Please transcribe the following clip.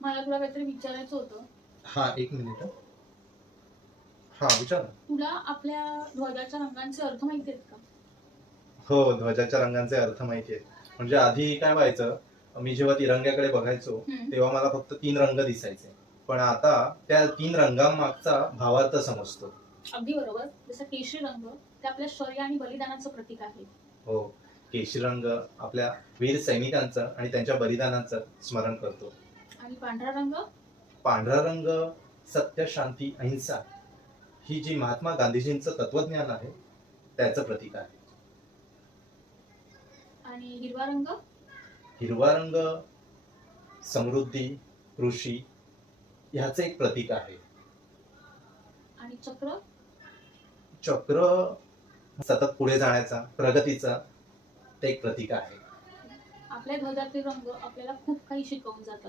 मला तुला काहीतरी विचारायचं होतं. हा, एक मिनिट. हा, विचार. तुला आपल्या ध्वजाच्या रंगांचे अर्थ माहिती आहेत का? हो, ध्वजाच्या रंगांचे अर्थ माहिती आहेत. म्हणजे आधी काय व्हायचं, मी जेव्हा तिरंग्याकडे बघायचो तेव्हा मला फक्त 3 रंग दिसायचे, पण आता त्या 3 रंगांमागचा भावार्थ समजतो. अगदी बरोबर. जसं केशरी रंग ते आपल्या शौर्य आणि बलिदानाचं प्रतीक आहे. हो, केशरी रंग आपल्या वीर सैनिकांचं आणि त्यांच्या बलिदानाचं स्मरण करतो. आणि पांढरा रंग? पांढरा रंग सत्य, शांती, अहिंसा ही जी महात्मा गांधीजींचं तत्वज्ञान आहे त्याचं प्रतीक आहे. आणि हिरवा रंग? हिरवा रंग समृद्धी, कृषी ह्याचं एक प्रतीक आहे. आणि चक्र? चक्र सतत पुढे जाण्याचा, प्रगतीचा ते एक प्रतीक आहे. आपल्या ध्वजातील रंग आपल्याला खूप काही शिकवून जातात.